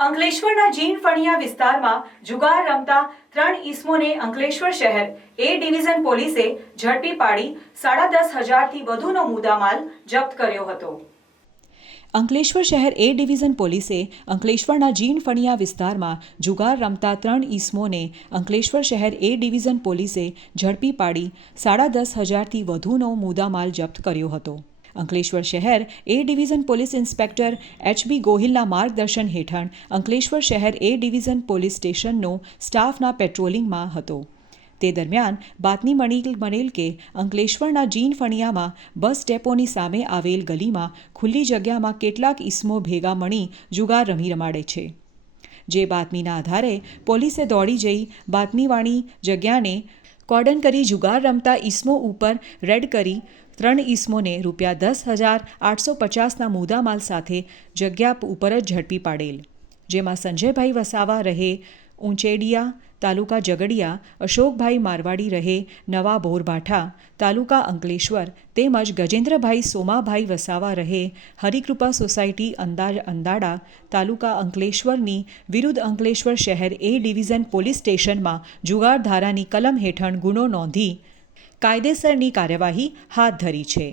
અંકલેશ્વરના જીન ફણિયા વિસ્તારમાં જુગાર રમતા 3 ઈસમોને અંકલેશ્વર શહેર એ ડિવિઝન પોલીસે ઝડપી પાડી 10,500થી વધુનો મુદ્દામાલ જપ્ત કર્યો હતો. અંકલેશ્વર શહેર એ ડિવિઝન પોલીસે અંકલેશ્વરના જીન ફણિયા વિસ્તારમાં જુગાર રમતા 3 ઈસમોને અંકલેશ્વર શહેર એ ડિવિઝન પોલીસે ઝડપી પાડી 10,500થી વધુનો મુદ્દામાલ જપ્ત કર્યો હતો. અંકલેશ્વર શહેર એ ડિવિઝન પોલીસ ઇન્સ્પેક્ટર એચ.બી. ગોહિલના માર્ગદર્શન હેઠળ અંકલેશ્વર શહેર એ ડિવિઝન પોલીસ સ્ટેશનનો સ્ટાફના પેટ્રોલિંગમાં હતો. તે દરમિયાન બાતમી મળેલ કે અંકલેશ્વરના જીન ફણિયામાં બસ ડેપોની સામે આવેલ ગલીમાં ખુલ્લી જગ્યામાં કેટલાક ઈસમો ભેગા મળી જુગાર રમાડે છે. જે બાતમીના આધારે પોલીસે દોડી જઈ બાતમીવાળી જગ્યાને કોર્ડન કરી જુગાર રમતા ઈસમો ઉપર રેડ કરી 3 ઈસમોને ₹10,850ના મુદ્દામાલ સાથે જગ્યા ઉપર જ ઝડપી પાડેલ. જેમાં સંજયભાઈ વસાવા રહે ઊંચેડિયા તાલુકા ઝઘડિયા, અશોકભાઈ મારવાડી રહે નવા બોરભાઠા તાલુકા અંકલેશ્વર તેમજ ગજેન્દ્રભાઈ સોમાભાઈ વસાવા રહે હરિકૃપા સોસાયટી અંદાડા તાલુકા અંકલેશ્વરની વિરુદ્ધ અંકલેશ્વર શહેર એ ડિવિઝન પોલીસ સ્ટેશનમાં જુગાર ધારાની કલમ હેઠળ ગુનો નોંધી કાયદેસરની કાર્યવાહી હાથ ધરી છે.